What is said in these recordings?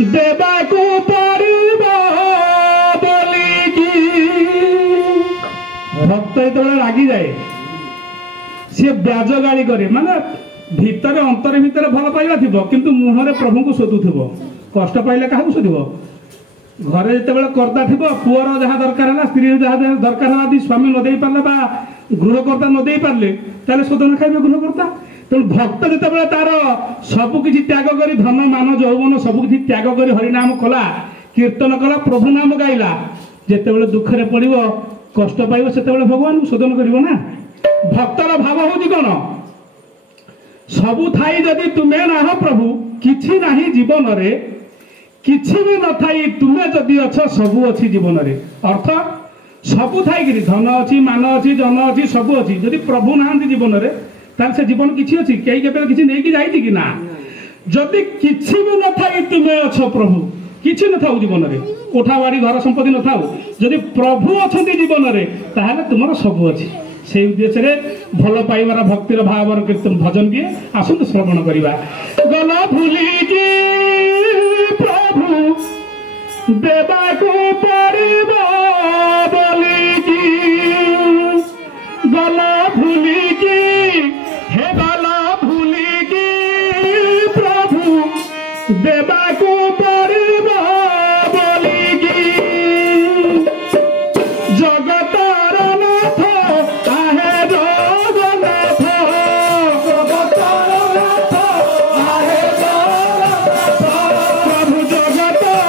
देवाकू पड़िबो बोलिकी भक्त जो रागी जाए सी ब्याज गाड़ी करे माने भितर अंतर भितर भल पाइबा थिबो किंतु मुहरे प्रभु को शोधुथिबो कष्ट पाइले काहू शोधिबो घरे जिते कर्ता थी पुअर जहाँ दरकार है स्त्री जहाँ दरकार है यदि स्वामी न दे पारे बा गृहकर्ता न दे पारे ताले शोधन खाइबे गृहकर्ता तेणु भक्त जिते तार सबकि त्याग कर धन मान यौवन सबकि त्याग कर हरिनाम कला कीर्तन कला प्रभु नाम गाइला जिते दुखरे पड़ो कष्ट पाइब से भगवान शोधन कर भक्तर भाव हूँ कौन सबु थाई जदि तुम्हें ना प्रभु किछि नाही जीवन रे किछि भी न थाई तुमे जदि अछ सबु अछि जीवन रे अर्थ सबु थाई कि धन अछि मान अछि जन अछि सबु अछि जदि प्रभु नाहंती जीवन रे तार से जीवन किछि अछि केई केबे किछि नै कि जाईति कि ना जदि किछि भी न थाई तुमे अछ प्रभु किछि न थाउ जीवन रे कोठा बाड़ी घर संपत्ति न थाउ जदि प्रभु अछंती जीवन रे ताहाले तुमर सबु अछि से उद्देश्य रे भल पाइबार भक्तिर भावर कीर्तन भजन दिए आसंत श्रवण करिबा गला भूली की देवाकू पड़िबो बोलिकी गला भूलिकी हे गला भूलिकी प्रभु देवाकू पड़िबो बोलिकी जगतर नाथ आहे जगन्नाथ जगतर नाथ आहे जगन्नाथ प्रभु जगतर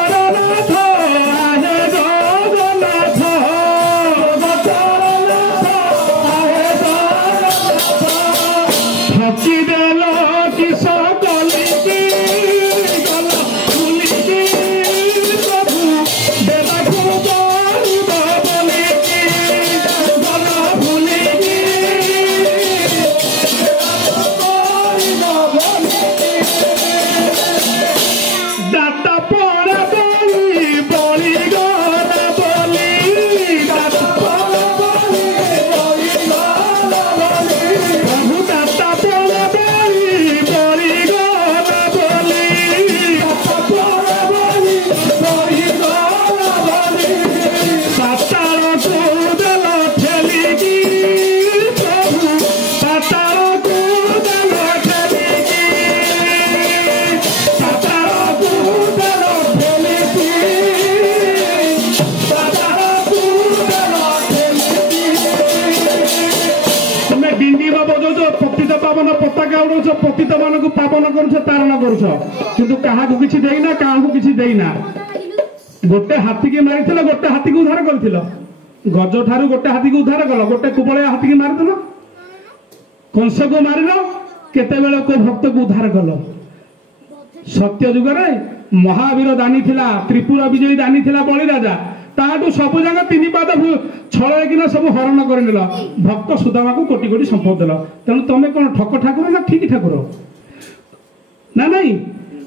पताका उड़ौछ पतित मान पावन करण करना गोटे हाथी की मारी गोटे हाथी को उद्धार कर गज ठारू गोटे हाथी को उद्धार कल गोटे कुबल हाथी की मारिदेल कंस को मारिल केते बेले को भक्त को उद्धार कल सत्य जुगरे महावीर दानी थिला त्रिपुरा विजयी दानी थिला बलि राजा ताटू सब जगह तीन पाद छल किना सब हरण कर भक्त सुदामा को कोटि कोटि संपद देल तेणु तुम कौन ठक ठाकुर ना ठीक ठाकुर ना नहीं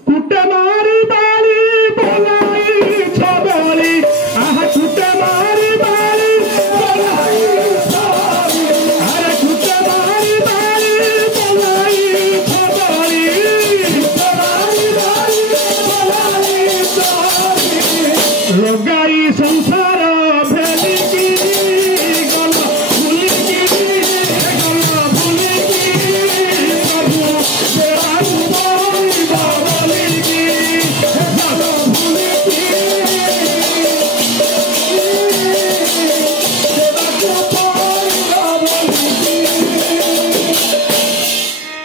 कुटे मारी बाली बोलाई छबली आहा कुटे मारी बाली बोलाई छबली अरे कुटे मारी बाली बोलाई छबली कुटे मारी बाली बोलाई छबली लगाई संसार भेली की गल भूली की गल भूली की प्रभु तेरा बोली बोली की गल भूली की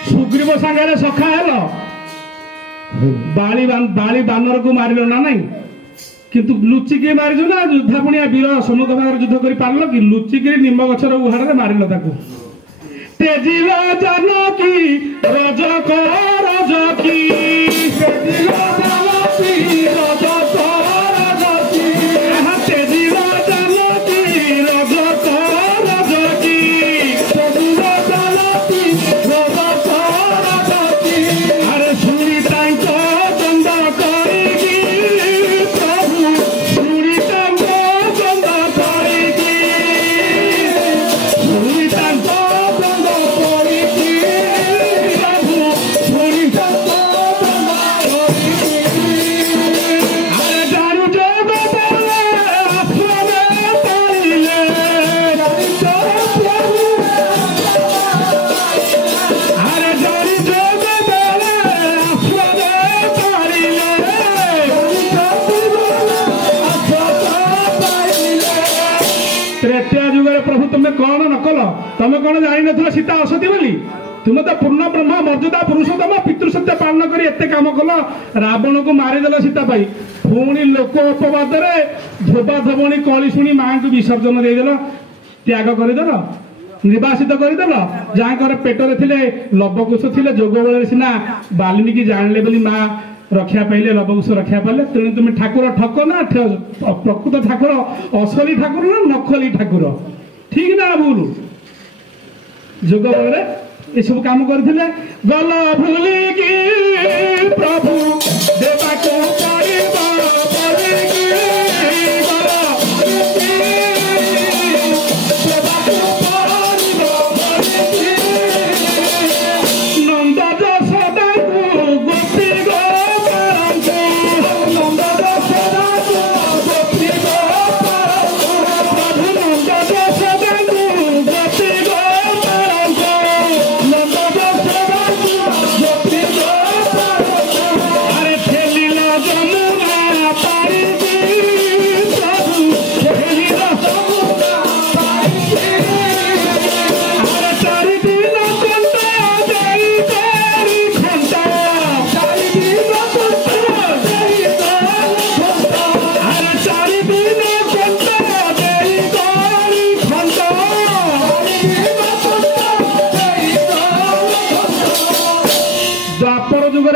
सुग्रीव सांगे सखा हेल बाली बानर को मारिल ना नहीं किंतु लुचिकी मारिज ना युद्धा पुणिया वीर सम्मुख भाग युद्ध कर पार कि लुचिकी निम गछर उहाड़े मारिल ताकू तेजिल जानकी रज कर रजकी तेजिल जानकी रज कर रजकी तेजिल जानकी रज कर रजकी तेजिल जानकी रज कर रजकी अरे सुरी तांको बंद करिकी प्रभु कल तुम कौन जान न सीता असती बोली तुम तो पूर्ण ब्रह्म मर्यादा पुरुषोत्तम पितृसत्य पालन कर एत कम कल रावण को मारिदेल सीता पाई पुणी लोक अपवाद धोबा धोबणी कली शुणी माँ को विसर्जन देदेल त्याग करदेल निर्वासित करदेल जहाँ पेटर थे लवकुश थे जोग बेले सीना वाल्मीकि जानले बोली माँ रक्षा पाइले लवकुश रक्षा पाइले तेणु तुम ठाकुर ठक ना प्रकृत ठाकुर असली ठाकुर ना नकली ठाकुर ठीक ना भूल जोग बेले ये सब काम करते गल भूलिकी प्रभु देवा को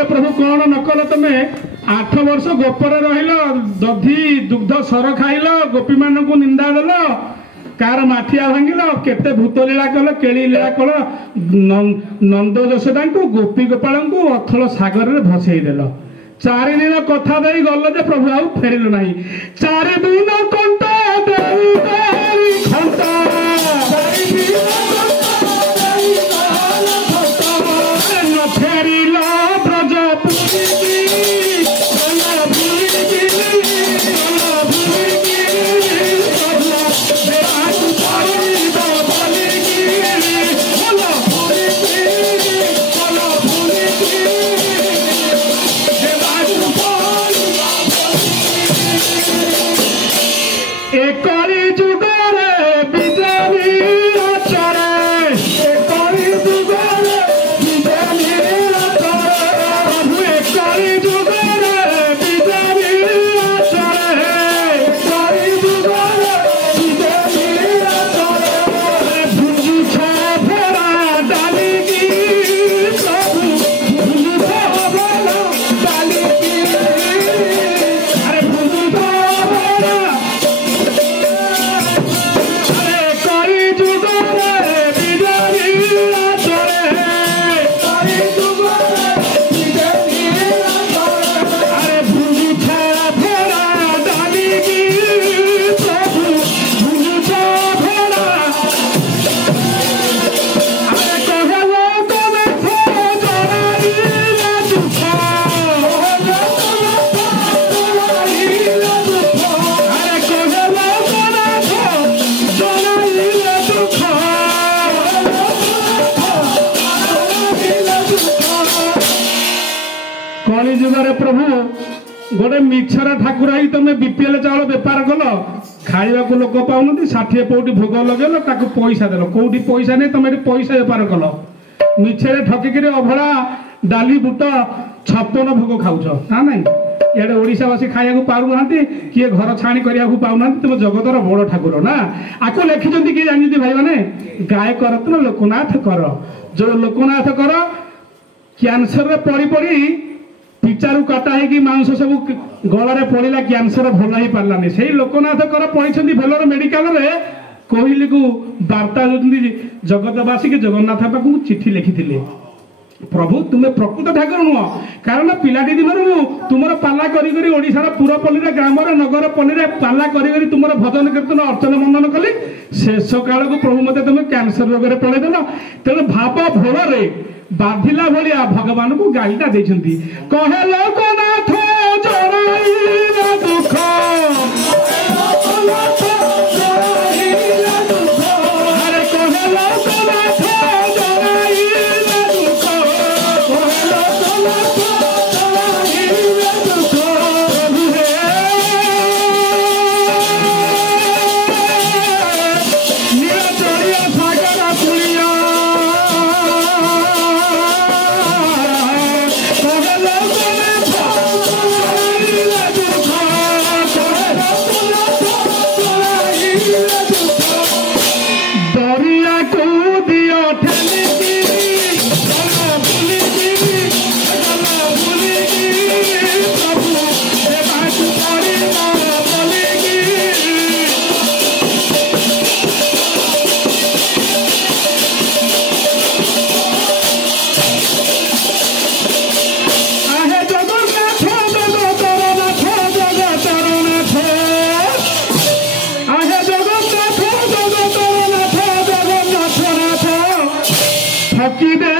प्रभु कौन नकल तुम 8 वर्ष गोपर रहिल दधी दुग्ध सर खाइल गोपी मान को निंदा देल कार माठिया भांगिल केते भूत लीला कल केली लीला कल नंद यशोदा को गोपी गोपाल को अथल सागर में भसईदेल 4 दिन कथा दे गल जे प्रभु आउ फेरिल ना 4 दिन कंठ प्रभु गोटे मिछर ठाकुर आई तुम बीपीएल चाउल बेपार कल खाइबा को लोक पाऊन 60 पौटी भोग लगेल ताको पैसा देल कौटी पैसा नहीं तुम पैसा बेपार कल मिछरे ठकिक अभड़ा डाली बुट 56 भोग खाऊच ना नहीं इे ओडावासी खाया पाऊना किए घर छाणी करने पाऊना तुम जगतर बड़ ठाकुर ना आपको लिखिं किए जानते भाई मैंने गायक रत्न लोकनाथ कर जो लोकनाथ कर कैंसर पड़ी पड़ी पिचारू काटा है मांस सब गलार पड़ा कैंसर भल ही पारानी से लोकनाथ कर पढ़ी भेलोर मेडिकल कोहली को वार्ता जगतवासी के जगन्नाथ पाक चिठी लिखी प्रभु तुम्हें प्रकृत ठाकुर नुह कारण पिलाटी दिन तुम पाला करोशार पुरपल्ली ग्राम नगर पल्ली पाला कर तुम भजन कीर्तन अर्चन मंदन कली शेष काल को प्रभु मत तुम कैंसर रोग में पड़ेदेल तेणु भाव भोल बाधिला भाया भगवान को गाईटा देती कहे लोकनाथ दुख सागर କି ଦେ